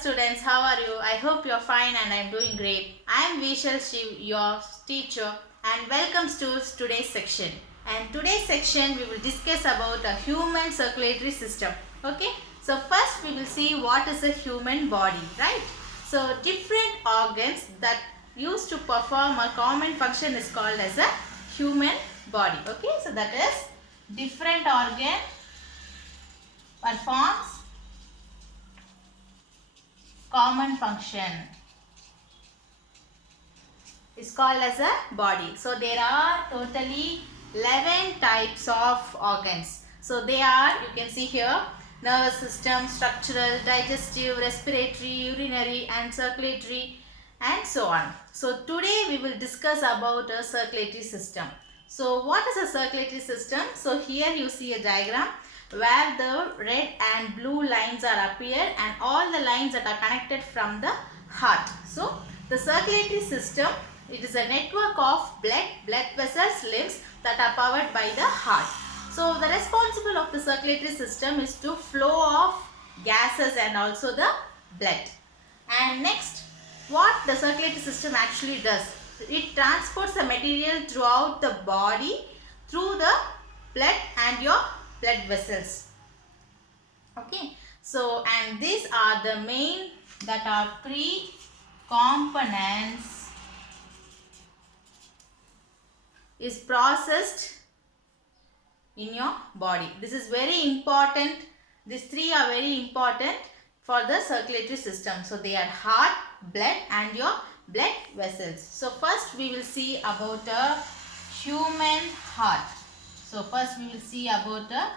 students, how are you? I hope you're fine and I'm doing great. I am Vishal Shiv, your teacher, and welcome to today's section. And today's section we will discuss about a human circulatory system. Okay, so first we will see what is a human body, right? So different organs that used to perform a common function is called as a human body. Okay, so that is different organ performs common function is called as a body. So there are totally 11 types of organs. So they are, you can see here, nervous system, structural, digestive, respiratory, urinary and circulatory and so on. So today we will discuss about a circulatory system. So what is a circulatory system? So here you see a diagram where the red and blue lines are appeared and all the lines that are connected from the heart. So the circulatory system, it is a network of blood vessels, limbs that are powered by the heart. So the responsible of the circulatory system is to flow of gases and also the blood. And next, what the circulatory system actually does, it transports the material throughout the body through the blood and your blood vessels. Okay, so and these are the main that are three components is processed in your body. This is very important. These three are very important for the circulatory system. So they are heart, blood and your blood vessels. So first we will see about a human heart. So first we will see about a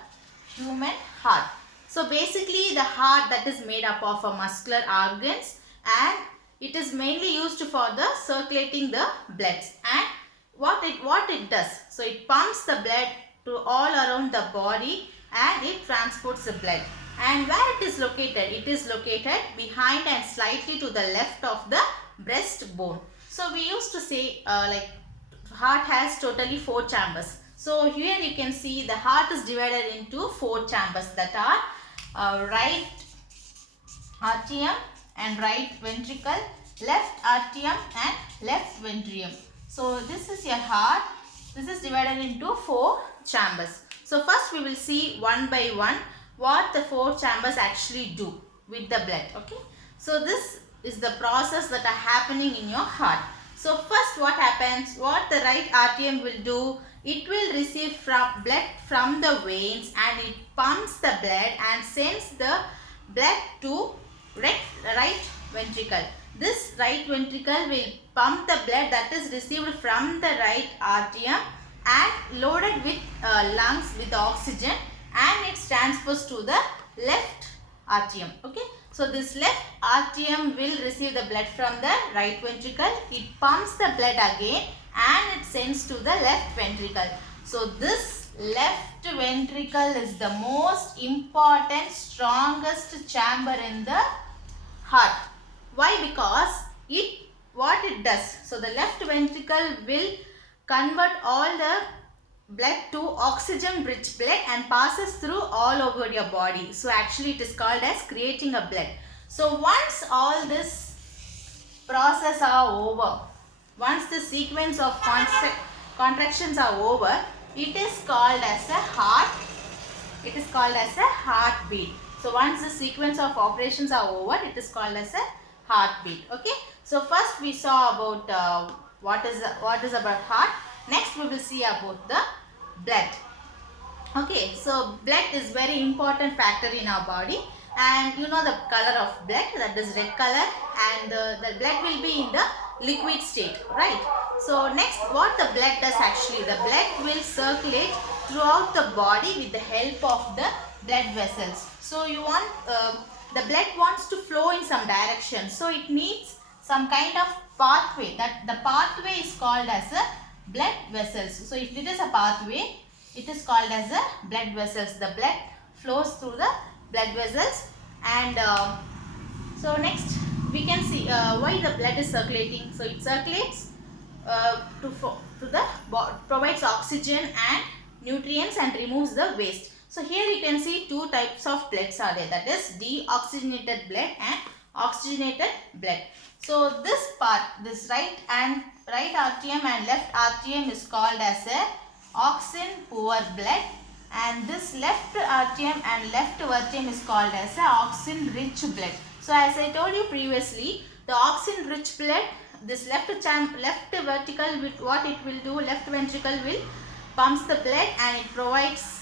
human heart. So basically the heart that is made up of a muscular organs and it is mainly used for the circulating the bloods. And what it does, so it pumps the blood to all around the body and it transports the blood. And where it is located behind and slightly to the left of the breastbone. So we used to say like heart has totally 4 chambers. So here you can see the heart is divided into 4 chambers that are right atrium and right ventricle, left atrium and left ventricle. So this is your heart. This is divided into 4 chambers. So first we will see one by one what the 4 chambers actually do with the blood. Okay. So this is the process that are happening in your heart. So first what happens, what the right atrium will do, it will receive blood from the veins and it pumps the blood and sends the blood to right ventricle. This right ventricle will pump the blood that is received from the right atrium and loaded with lungs with oxygen and it transfers to the left atrium. Okay. So this left atrium will receive the blood from the right ventricle. It pumps the blood again and it sends to the left ventricle. So this left ventricle is the most important, strongest chamber in the heart. Why? Because what it does, so the left ventricle will convert all the blood to oxygen rich blood and passes through all over your body. So actually it is called as creating a blood. So once all this process are over, once the sequence of contractions are over, it is called as a heart. It is called as a heartbeat. So once the sequence of operations are over, it is called as a heartbeat. Okay. So first we saw about what is about heart. Next we will see about the blood. Okay, so blood is very important factor in our body and you know the color of blood, that is red color, and the blood will be in the liquid state, right? So next what the blood does actually, the blood will circulate throughout the body with the help of the blood vessels. So you want the blood wants to flow in some direction, so it needs some kind of pathway. That the pathway is called as a blood vessels. So if it is a pathway, it is called as a blood vessels. The blood flows through the blood vessels and so next we can see why the blood is circulating. So it circulates provides oxygen and nutrients and removes the waste. So here you can see 2 types of bloods are there, that is deoxygenated blood and oxygenated blood. So this part, this right atrium and left atrium is called as a oxygen poor blood, and this left atrium and left atrium is called as a oxygen rich blood. So as I told you previously, the oxygen rich blood, this left vertical, what it will do, left ventricle will pumps the blood and it provides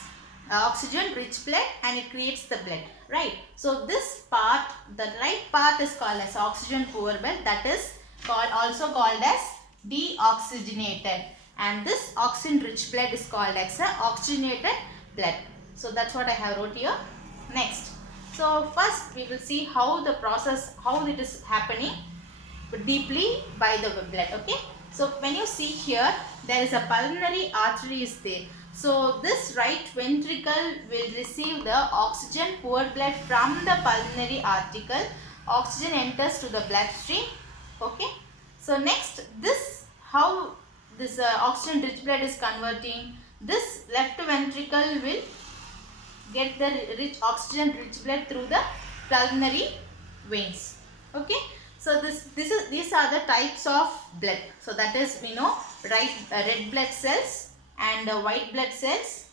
oxygen rich blood and it creates the blood, right? So this part, the right part is called as oxygen poor blood, that is also called as deoxygenated, and this oxygen rich blood is called as oxygenated blood. So that's what I have wrote here. Next, so first we will see how the process, how it is happening deeply by the blood. Okay, so when you see here, there is a pulmonary artery is there. So this right ventricle will receive the oxygen poor blood from the pulmonary article. Oxygen enters to the bloodstream. Okay, so next, this how this oxygen rich blood is converting. This left ventricle will get the oxygen rich blood through the pulmonary veins. Okay, so these are the types of blood. So that is, we know, red blood cells and white blood cells,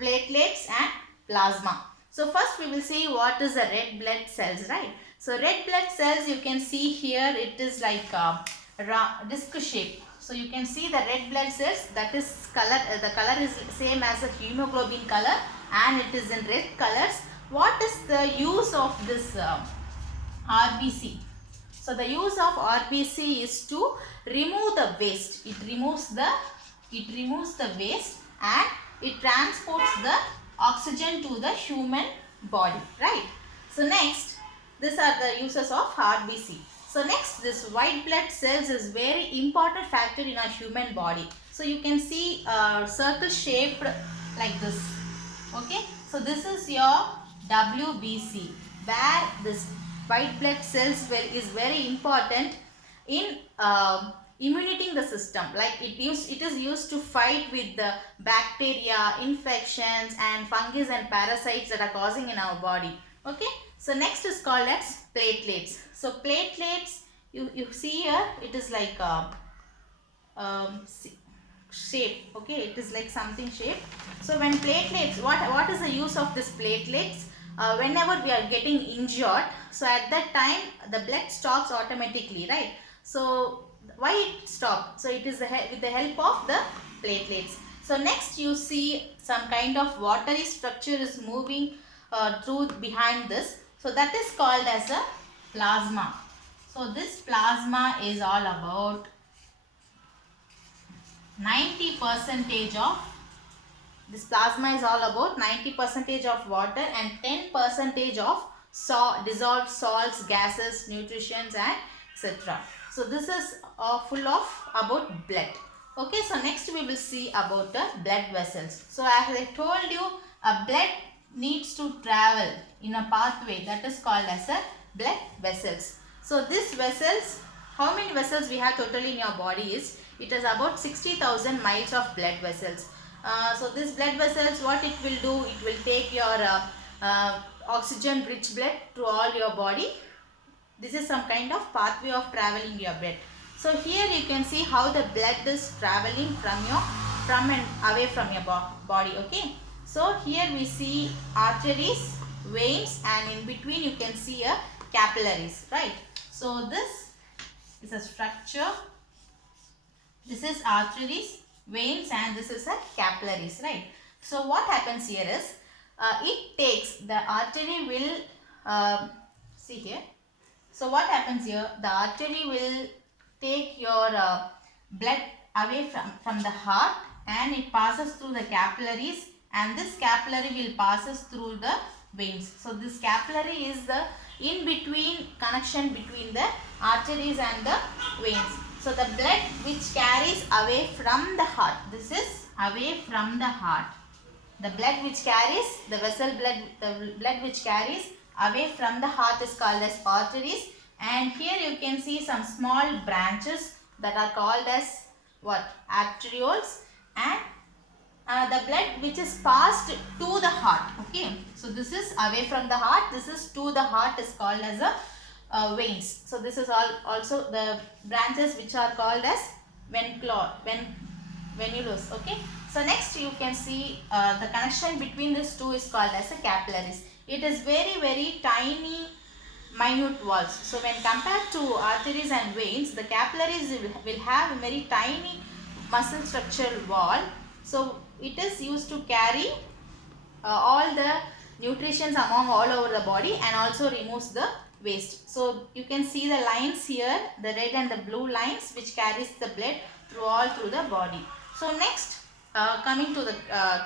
platelets and plasma. So first we will see what is the red blood cells, right? So red blood cells, you can see here, it is like a disc shape. So you can see the red blood cells, that is color, the color is same as the hemoglobin color and it is in red colors. What is the use of this RBC? So the use of RBC is to remove the waste. It removes the waste and it transports the oxygen to the human body, right? So next, these are the uses of RBC. So next, this white blood cells is very important factor in our human body. So you can see circle shaped like this. Okay, so this is your WBC, where this white blood cells is very important in immunizing the system. Like it is used to fight with the bacteria, infections and fungus and parasites that are causing in our body. Okay, so next is called as platelets. So platelets, you see here, it is like a shape. Okay, it is like something shape. So when platelets, what is the use of this platelets? Whenever we are getting injured, so at that time the blood stops automatically, right? So why it stops? So it is with the help of the platelets. So next you see some kind of watery structure is moving through behind this. So that is called as a plasma. So this plasma is all about 90% of, this plasma is all about 90% of water and 10% of dissolved salts, gases, nutrients and etc. So this is full of about blood. Okay, so next we will see about the blood vessels. So as I told you, a blood needs to travel in a pathway, that is called as a blood vessels. So these vessels, how many vessels we have totally in your body is, it is about 60,000 miles of blood vessels. So this blood vessels, what it will do, it will take your oxygen rich blood to all your body. This is some kind of pathway of traveling your blood. So here you can see how the blood is traveling from and away from your body. Okay, so here we see arteries, veins, and in between you can see a capillaries, right? So this is a structure. This is arteries, veins, and this is a capillaries, right? So what happens here is, it takes, the artery will, see here. So what happens here, the artery will take your blood away from the heart and it passes through the capillaries, and this capillary will passes through the veins. So this capillary is the in-between connection between the arteries and the veins. So the blood which carries away from the heart, this is away from the heart. The blood which carries, the vessel blood, the blood which carries away from the heart is called as arteries. And here you can see some small branches that are called as what? Arterioles. And the blood which is passed to the heart. Okay, so this is away from the heart, this is to the heart, is called as a veins. So this is also the branches which are called as venulus. Okay. So next you can see the connection between these two is called as a capillaries. It is very tiny minute walls. So when compared to arteries and veins, the capillaries will have a very tiny muscle structural wall. So it is used to carry all the nutrients among all over the body and also removes the waste. So you can see the lines here, the red and the blue lines which carries the blood through the body. So next, coming to the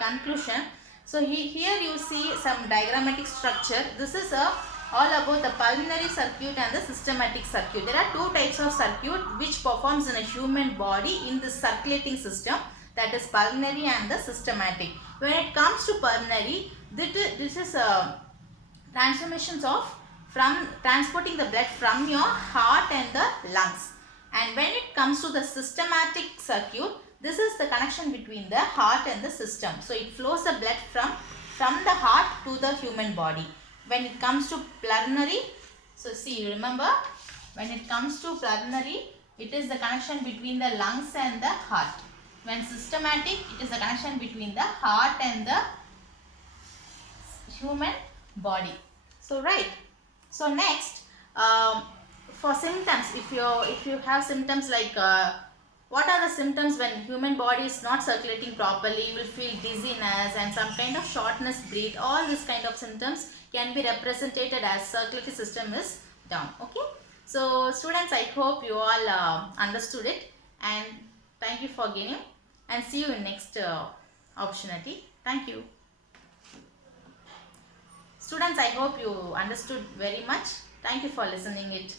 conclusion. So here you see some diagrammatic structure. This is all about the pulmonary circuit and the systematic circuit. There are two types of circuit which performs in a human body in the circulating system, that is pulmonary and the systematic. When it comes to pulmonary, this is transformations of from transporting the blood from your heart and the lungs. And when it comes to the systematic circuit, this is the connection between the heart and the system. So it flows the blood from the heart to the human body. When it comes to pulmonary, so see, remember, when it comes to pulmonary, it is the connection between the lungs and the heart. When systematic, it is the connection between the heart and the human body. So right. So next, for symptoms, if you have symptoms like what are the symptoms when human body is not circulating properly? You will feel dizziness and some kind of shortness breath. All this kind of symptoms can be represented as circulatory system is down. Okay. So students, I hope you all understood it, and thank you for getting, and see you in next opportunity. Thank you. Students, I hope you understood very much. Thank you for listening it.